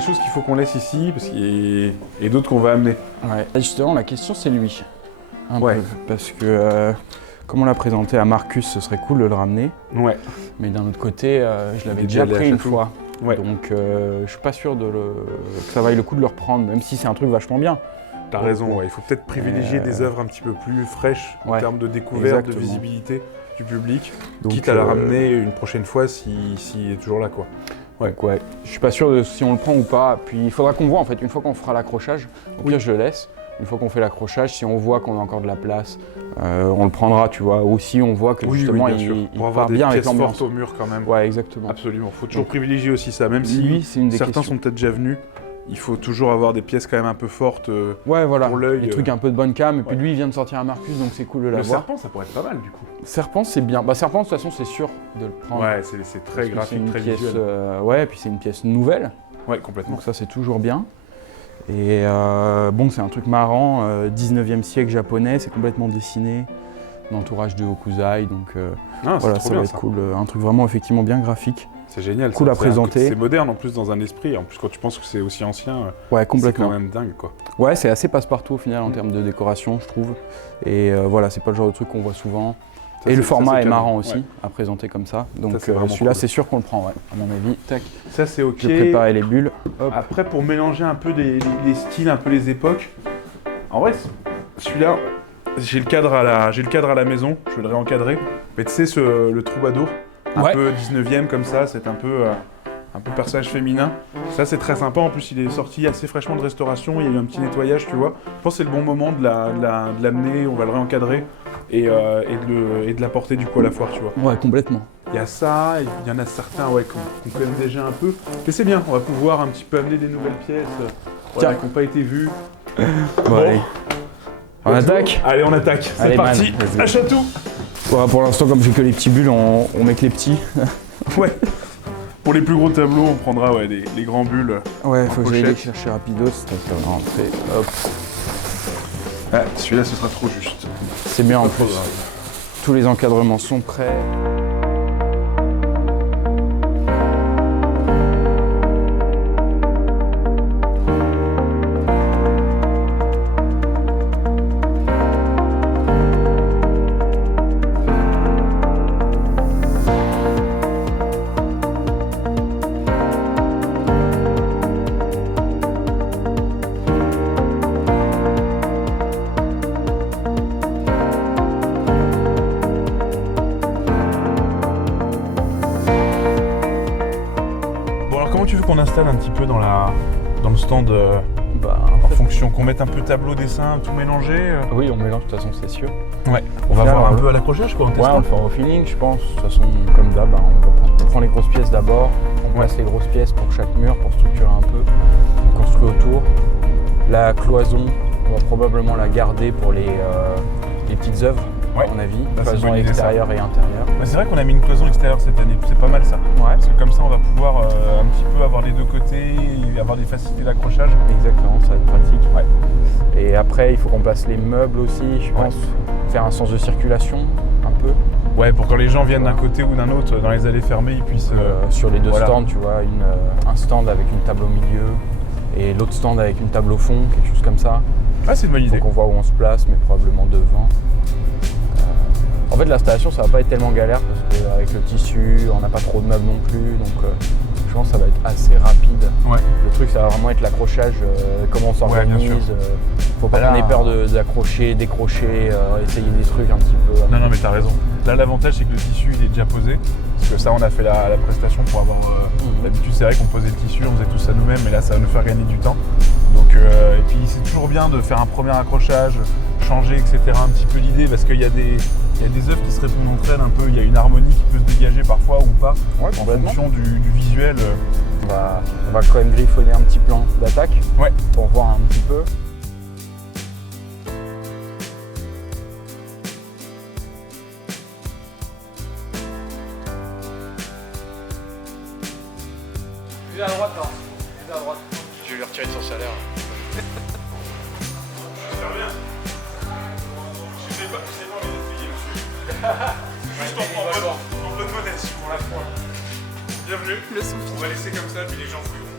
des choses qu'il faut qu'on laisse ici et d'autres qu'on va amener. Ouais. Justement, la question, c'est lui. Ouais. Peu, parce que, comme on l'a présenté à Marcus, ce serait cool de le ramener. Ouais. Mais d'un autre côté, je l'avais déjà déjà allé à pris une Château. fois. Ouais. Donc, je suis pas sûr que ça vaille le coup de le reprendre, même si c'est un truc vachement bien. T'as raison, ouais. Il faut peut-être privilégier des œuvres un petit peu plus fraîches en termes de découverte, de visibilité du public, donc, quitte à la ramener une prochaine fois s'il est toujours là, quoi. Ouais. Donc, ouais, je suis pas sûr de si on le prend ou pas. Puis il faudra qu'on voit en fait, une fois qu'on fera l'accrochage, au pire je le laisse. Une fois qu'on fait l'accrochage, si on voit qu'on a encore de la place, on le prendra, tu vois. Ou si on voit que justement il part bien avec l'ambiance. Pour avoir des pièces fortes au mur quand même. Ouais, exactement. Absolument. Faut toujours privilégier aussi ça, même si lui, c'est une des certains questions. sont peut-être déjà venus. Il faut toujours avoir des pièces quand même un peu fortes ouais, voilà. pour l'œil. Des trucs un peu de bonne cam. Et puis lui, il vient de sortir à Marcus, donc c'est cool de l'avoir. Le serpent, ça pourrait être pas mal du coup. Serpent, c'est bien. Bah, serpent, de toute façon, c'est sûr de le prendre. Ouais, c'est très graphique, très visuel. Ouais, et puis c'est une pièce nouvelle. Ouais, complètement. Donc ça, c'est toujours bien. Et bon, c'est un truc marrant, 19e siècle japonais, c'est complètement dessiné, l'entourage de Hokusai, donc voilà, ça va être cool. Un truc vraiment effectivement bien graphique. C'est génial. Cool à présenter. C'est moderne en plus dans un esprit. En plus, quand tu penses que c'est aussi ancien, ouais, complètement. C'est quand même dingue, quoi. Ouais, c'est assez passe-partout au final en termes de décoration, je trouve. Et voilà, c'est pas le genre de truc qu'on voit souvent. Et le format est marrant aussi à présenter comme ça. Donc celui-là, c'est sûr qu'on le prend, ouais, à mon avis. Tac. Ça, c'est ok. J'ai préparé les bulles. Hop. Après, pour mélanger un peu les styles, un peu les époques, en vrai, celui-là, j'ai le cadre à la maison, je vais le réencadrer. Mais tu sais, le troubadour, un peu 19e comme ça, c'est un peu personnage féminin. Ça, c'est très sympa. En plus, il est sorti assez fraîchement de restauration. Il y a eu un petit nettoyage, tu vois. Je pense que c'est le bon moment de l'amener. On va le réencadrer et de l'apporter du coup à la foire, tu vois. Ouais, complètement. Il y a ça, il y en a certains qu'on connaît déjà un peu. Mais c'est bien, on va pouvoir un petit peu amener des nouvelles pièces qui n'ont pas été vues. Bon, allez. On attaque ? Allez, on attaque. C'est parti. À Château. Ouais, pour l'instant, comme j'ai que les petits bulles, on met que les petits. Ouais. Pour les plus gros tableaux, on prendra les grands bulles. Ouais, faut que j'aille les chercher rapidos. Ça va rentrer. Hop. Ah, celui-là, ce sera trop juste. C'est bien en plus. Tous les encadrements sont prêts. Comment tu veux qu'on installe un petit peu dans le stand en fonction qu'on mette un peu tableau, dessin, tout mélanger Oui, on mélange de toute façon, c'est sûr. Ouais. On va voir un peu à l'accrochage quoi, en testant. Ouais, on le fera au feeling, je pense. De toute façon, comme d'hab, on prend les grosses pièces d'abord, on place les grosses pièces pour chaque mur pour structurer un peu. On construit autour. La cloison, on va probablement la garder pour les petites œuvres. À mon avis, cloison extérieure et intérieure. C'est vrai qu'on a mis une cloison extérieure cette année, c'est pas mal ça. Ouais. Parce que comme ça on va pouvoir un petit peu avoir les deux côtés, et avoir des facilités d'accrochage. Exactement, ça va être pratique. Ouais. Et après il faut qu'on place les meubles aussi, je pense. Faire un sens de circulation un peu. Ouais, pour quand les gens viennent d'un côté ou d'un autre dans les allées fermées, ils puissent... sur les deux stands, tu vois, un stand avec une table au milieu et l'autre stand avec une table au fond, quelque chose comme ça. Ah, c'est une bonne idée. Donc on voit où on se place, mais probablement devant. En fait, l'installation, ça va pas être tellement galère parce qu'avec le tissu, on n'a pas trop de meubles non plus, donc je pense que ça va être assez rapide. Ouais. Le truc, ça va vraiment être l'accrochage, comment on s'organise. Faut pas qu'on ait peur d'accrocher, décrocher, essayer des trucs un petit peu. Non, mais t'as raison. Là, l'avantage, c'est que le tissu, il est déjà posé. Parce que ça, on a fait la prestation pour avoir... D'habitude, c'est vrai qu'on posait le tissu, on faisait tout ça nous-mêmes, mais là, ça va nous faire gagner du temps. Donc, et puis, c'est toujours bien de faire un premier accrochage, changer, etc. Un petit peu l'idée, parce qu'il y a des œuvres qui se répondent entre elles un peu. Il y a une harmonie qui peut se dégager parfois ou pas, en fonction du visuel. On va quand même griffonner un petit plan d'attaque pour voir un petit peu. Plus à droite là, plus à droite. Je vais lui retirer de son salaire. Super bien. Je sais pas envie d'essayer monsieur. Juste en bonne modestie pour la fois. Bienvenue. Le souffle. On va laisser comme ça, puis les gens fouilleront.